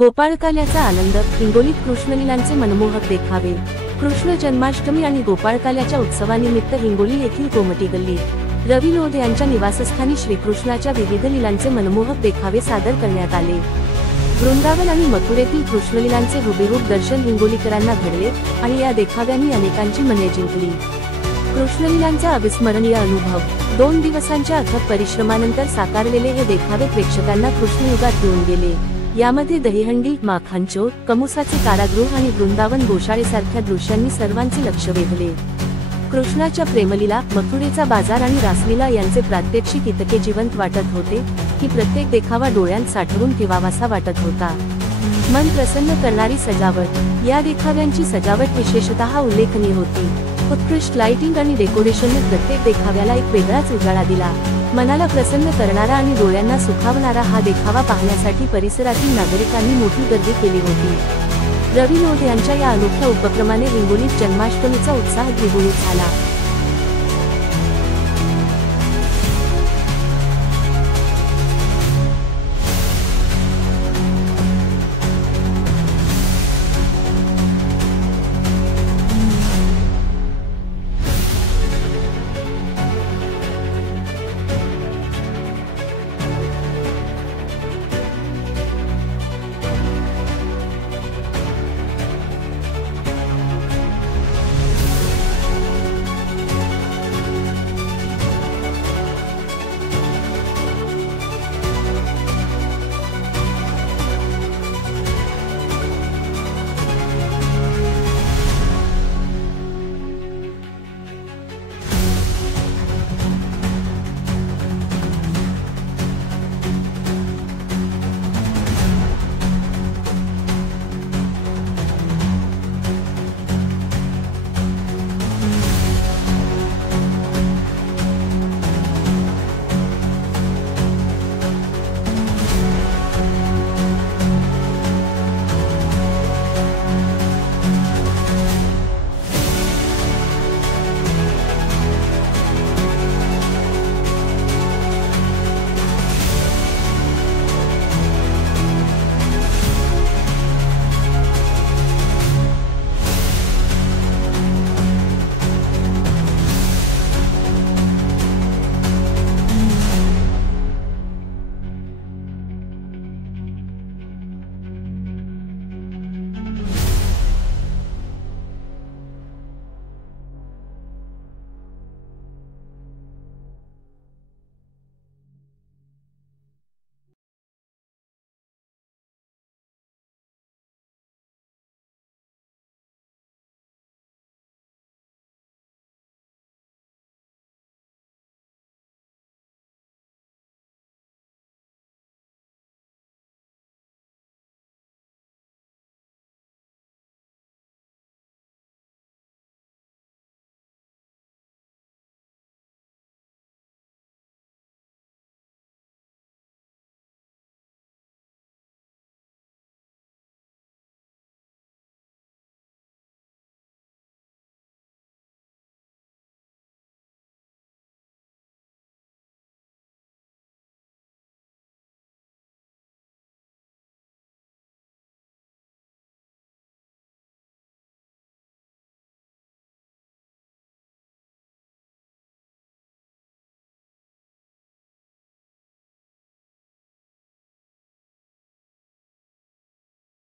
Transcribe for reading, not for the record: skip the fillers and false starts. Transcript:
गोपाळकाल्याचा आनंद, हिंगोलीत कृष्णलीलांचे मनमोहक देखावे। कृष्ण जन्माष्टमी आणि गोपाळकाल्याच्या उत्सवानिमित्त हिंगोली येथील गोमटी गल्लीत रवी लोध यांच्या निवासस्थानी श्रीकृष्णाच्या विविध लीलांचे मनमोहक देखावे सादर करण्यात आले। वृंदावन आणि मथुरेतील कृष्णलीलांचे हुबेहूब दर्शन हिंगोलीकरांना घडले आणि या देखाव्यांनी अनेकांची मने जिंकली। कृष्णलीलांचा अविस्मरणीय अनुभव, 2 दिवसांच्या अथक परिश्रमानंतर साकारलेले हे देखावे प्रेक्षकांना कृष्णयुगात घेऊन गेले। यामध्ये दहीहंडी, माखनचोर, कमुसाचे कारागृह आणि वृंदावन गोशाळेसारख्या दृश्यांनी सर्वांचे लक्ष वेधले। कृष्णाच्या प्रेमलीला, मथुरेचा बाजार आणि रासलीला यांचे प्रात्यक्षिक इतके जिवंत वाटत होते की प्रत्येक देखावा डोळ्यांत साठवून ठेवावासा वाटत होता। मन प्रसन्न करणारी सजावट, या देखाव्यांची सजावट विशेषतः उल्लेखनीय होती। उत्कृष्ट लाइटिंग आणि डेकोरेशनने प्रत्येक देखाव्याला एक वेगळाच उजाळा दिला। मनाला प्रसन्न करणारा आणि डोळ्यांना सुखावणारा हा देखावा पाहण्यासाठी परिसरातील नागरिकांनी मोठी गर्दी केली होती। रवी लोध यांच्या या अनोख्या उपक्रमाने हिंगोलीत जन्माष्टमीचा उत्साह द्विगुणित झाला।